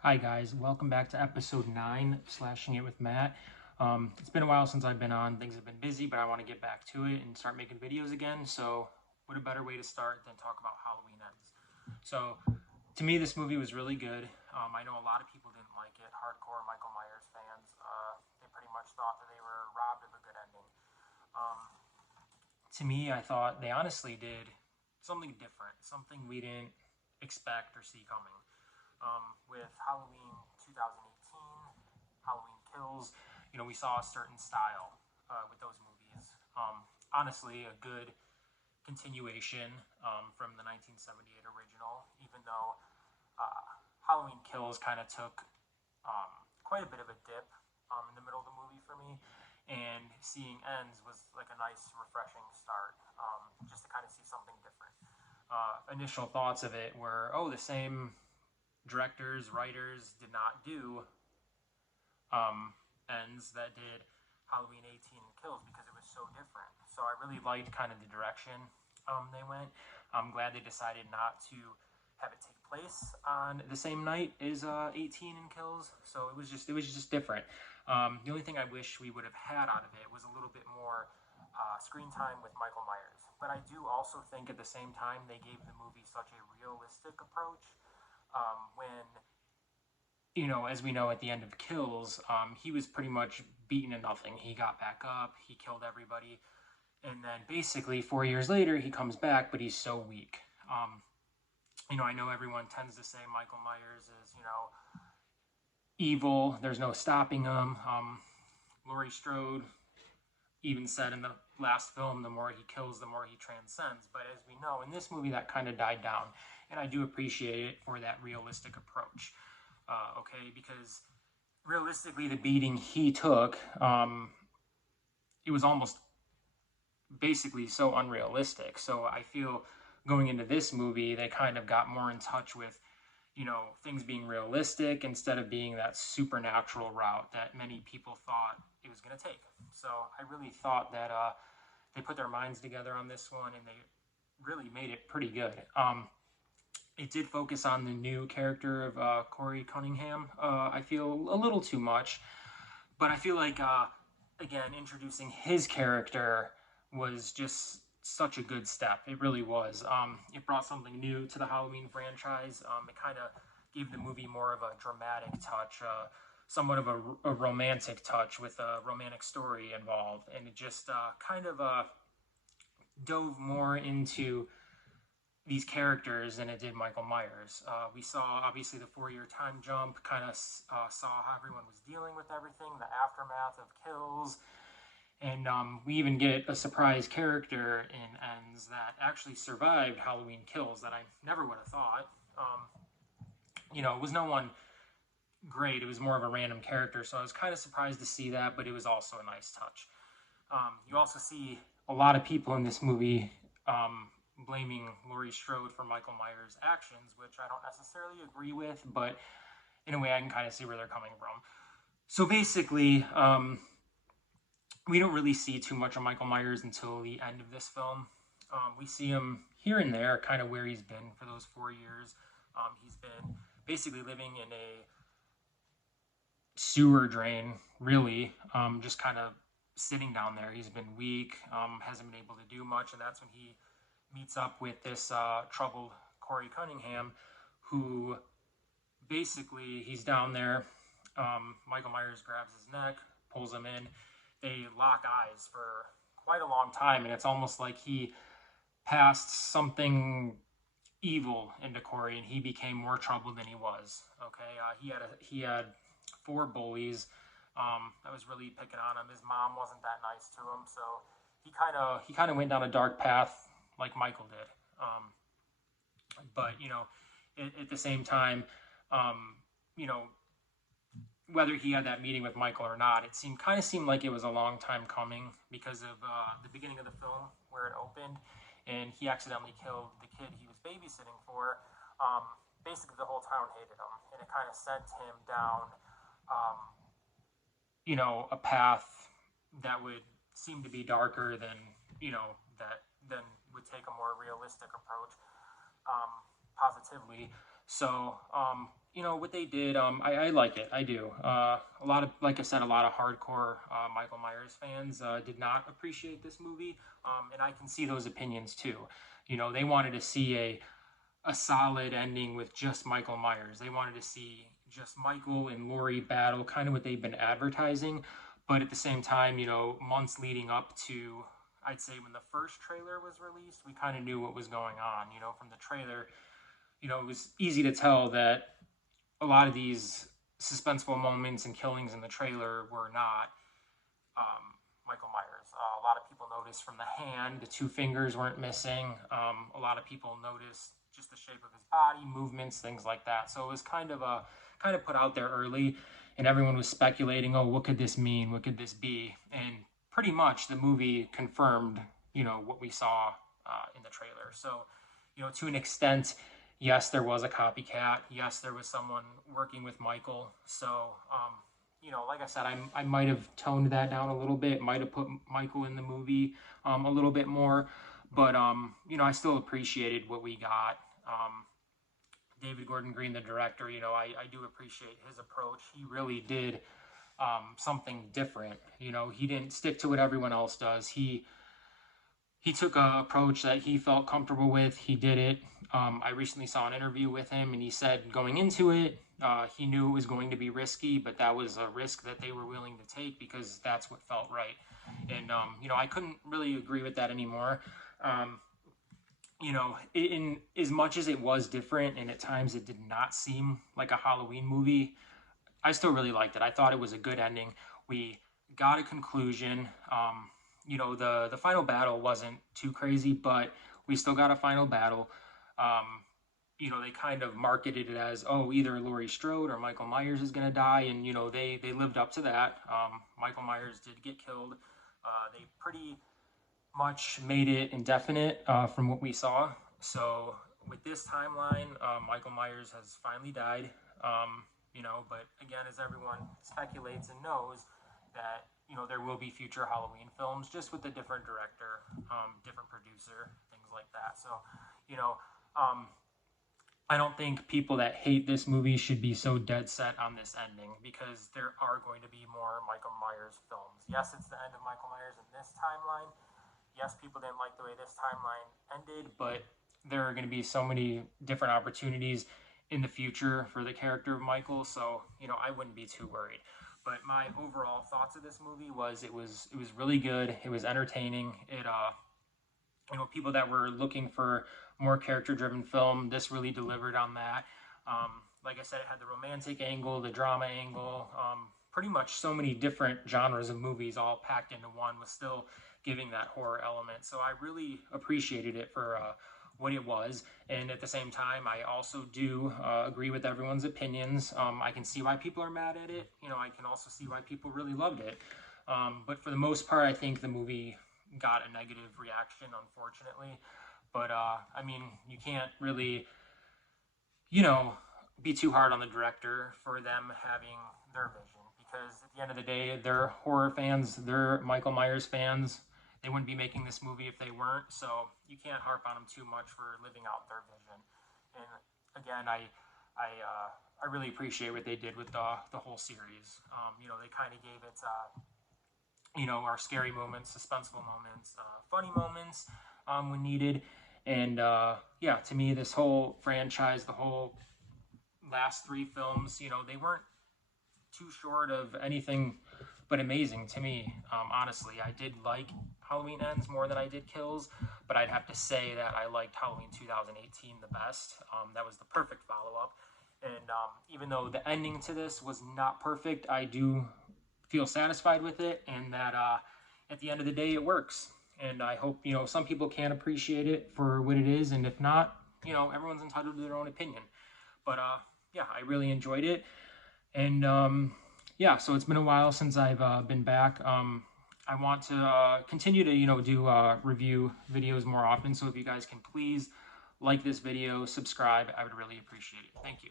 Hi guys, welcome back to episode 9 of Slashing It with Matt. It's been a while since I've been on. Things have been busy, but I want to get back to it and start making videos again. So, what a better way to start than talk about Halloween Ends? So, to me, this movie was really good. I know a lot of people didn't like it. Hardcore Michael Myers fans, they pretty much thought that they were robbed of a good ending. Um, to me, I thought they honestly did something different, something we didn't expect or see coming. With Halloween 2018, Halloween Kills, we saw a certain style with those movies. Honestly, a good continuation from the 1978 original, even though Halloween Kills kind of took quite a bit of a dip in the middle of the movie for me. And seeing Ends was like a nice, refreshing start, just to kind of see something different. Initial thoughts of it were, oh, the same directors, writers did not do Ends that did Halloween 18 Kills because it was so different. So I really liked kind of the direction they went. I'm glad they decided not to have it take place on the same night as 18 and Kills. So it was just different. The only thing I wish we would have had out of it was a little bit more screen time with Michael Myers. But I do also think at the same time they gave the movie such a realistic approach when as we know at the end of Kills, he was pretty much beaten to nothing. He got back up, he killed everybody, and then basically 4 years later, he comes back, but he's so weak. I know everyone tends to say Michael Myers is, evil. There's no stopping him. Laurie Strode even said in the last film, the more he kills, the more he transcends. But as we know, in this movie, that kind of died down. And I do appreciate it for that realistic approach. Okay, because realistically, the beating he took, it was almost basically so unrealistic. So I feel going into this movie, they kind of got more in touch with, things being realistic instead of being that supernatural route that many people thought it was going to take. So I really thought that they put their minds together on this one and they really made it pretty good. It did focus on the new character of Corey Cunningham. I feel a little too much, but I feel like again introducing his character was just such a good step. It really was. It brought something new to the Halloween franchise. It kind of gave the movie more of a dramatic touch, somewhat of a romantic touch with a romantic story involved, and it just kind of dove more into these characters than it did Michael Myers. We saw obviously the 4 year time jump, kind of saw how everyone was dealing with everything, the aftermath of Kills, and we even get a surprise character in Ends that actually survived Halloween Kills that I never would have thought. It was no one great. It was more of a random character, so I was kind of surprised to see that, but it was also a nice touch. You also see a lot of people in this movie blaming Laurie Strode for Michael Myers' actions, which I don't necessarily agree with, but in a way I can kind of see where they're coming from. So basically, we don't really see too much of Michael Myers until the end of this film. We see him here and there, kind of where he's been for those 4 years. He's been basically living in a sewer drain, really, just kind of sitting down there. He's been weak, hasn't been able to do much, and that's when he meets up with this troubled Corey Cunningham, who basically he's down there. Michael Myers grabs his neck, pulls him in. They lock eyes for quite a long time, and it's almost like he passed something evil into Corey, and he became more troubled than he was. Okay, he had 4 bullies that was really picking on him. His mom wasn't that nice to him, so he kind of went down a dark path like Michael did. But at the same time, you know, whether he had that meeting with Michael or not, it seemed like it was a long time coming because of the beginning of the film where it opened, and he accidentally killed the kid he was babysitting for. Basically, the whole town hated him, and it kind of sent him down, um, a path that would seem to be darker than that then would take a more realistic approach, positively. So you know what they did. I like it. I do. A lot of, like I said, a lot of hardcore Michael Myers fans did not appreciate this movie, and I can see those opinions too. You know, they wanted to see a solid ending with just Michael Myers. They wanted to see just Michael and Laurie battle, kind of what they've been advertising. But at the same time, you know, months leading up to, I'd say when the first trailer was released, we kind of knew what was going on. You know, from the trailer, you know, it was easy to tell that a lot of these suspenseful moments and killings in the trailer were not Michael Myers. A lot of people noticed from the hand, the two fingers weren't missing. A lot of people noticed just the shape of his body, movements, things like that. So it was kind of put out there early, and everyone was speculating, oh, what could this mean? What could this be? And pretty much the movie confirmed, you know, what we saw in the trailer. So, you know, to an extent, yes, there was a copycat. Yes, there was someone working with Michael. So, you know, like I said, I might have toned that down a little bit, might have put Michael in the movie a little bit more. But, you know, I still appreciated what we got. David Gordon Green, the director, you know, I do appreciate his approach. He really did something different. You know, he didn't stick to what everyone else does. He took a approach that he felt comfortable with. He did it. I recently saw an interview with him, and he said going into it, he knew it was going to be risky, but that was a risk that they were willing to take because that's what felt right. And you know, I couldn't really agree with that anymore. You know, in as much as it was different, and at times it did not seem like a Halloween movie, I still really liked it. I thought it was a good ending. We got a conclusion. You know, the final battle wasn't too crazy, but we still got a final battle. Um, you know, they kind of marketed it as, oh, either Laurie Strode or Michael Myers is going to die, and you know, they lived up to that. Michael Myers did get killed. They pretty much made it indefinite from what we saw. So with this timeline, Michael Myers has finally died. You know, but again, as everyone speculates and knows, that you know there will be future Halloween films, just with a different director, different producer, things like that. So, you know, um, I don't think people that hate this movie should be so dead set on this ending because there are going to be more Michael Myers films. Yes, it's the end of Michael Myers in this timeline. Yes, people didn't like the way this timeline ended, but there are going to be so many different opportunities in the future for the character of Michael. So, you know, I wouldn't be too worried. But my overall thoughts of this movie was it was really good. It was entertaining. It you know, people that were looking for more character driven film, this really delivered on that. Like I said, it had the romantic angle, the drama angle, pretty much so many different genres of movies all packed into one, was still giving that horror element. So I really appreciated it for what it was. And at the same time, I also do agree with everyone's opinions. I can see why people are mad at it. You know, I can also see why people really loved it. But for the most part, I think the movie got a negative reaction, unfortunately. But I mean, you can't really, you know, be too hard on the director for them having their vision because at the end of the day, they're horror fans, they're Michael Myers fans. They wouldn't be making this movie if they weren't. So you can't harp on them too much for living out their vision. And again, I really appreciate what they did with the whole series. You know, they kind of gave it you know, our scary moments, suspenseful moments, funny moments when needed. And yeah, to me, this whole franchise, the whole last three films, you know, they weren't too short of anything but amazing to me. Honestly, I did like Halloween Ends more than I did Kills, but I'd have to say that I liked Halloween 2018 the best. That was the perfect follow up. And even though the ending to this was not perfect, I do feel satisfied with it, and that at the end of the day, it works. And I hope, you know, some people can appreciate it for what it is, and if not, you know, everyone's entitled to their own opinion. But yeah, I really enjoyed it. And yeah, so it's been a while since I've been back. I want to continue to, you know, do review videos more often. So if you guys can please like this video, subscribe, I would really appreciate it. Thank you.